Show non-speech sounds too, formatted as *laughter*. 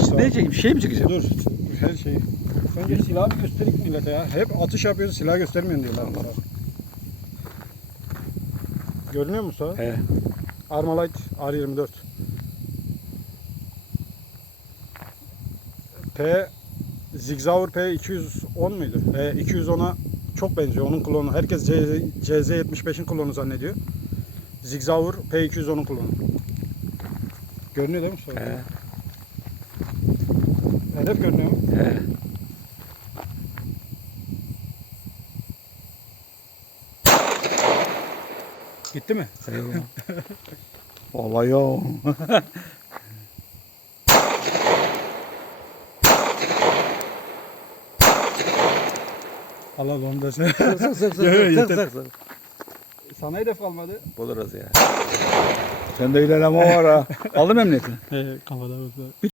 Musa. Ne çekeyim? Şey mi çekeceğim? Dur. Her şeyi. Önce silahı bir gösterik millete ya. Hep atış yapıyorsun silah göstermiyorsun diyorlar. bunlar. Görünüyor mu Musa? He. Armalite R24. P Zigzauer P210 muydu? P210'a çok benziyor onun klonu. Herkes C- CZ75'in klonu zannediyor. Zigzauer P210'un klonu. Görünüyor değil mi? He. Hedef görünüyor mu? He. Gitti mi? Eyvallah. Vallahi yok. Allah onu desene. Sık sık sık sık Yok, yok, sık sık sık. Sana hedef kalmadı. Buluruz ya. Sende ilerleme var ha. *laughs* Aldın emniyetini? He kafada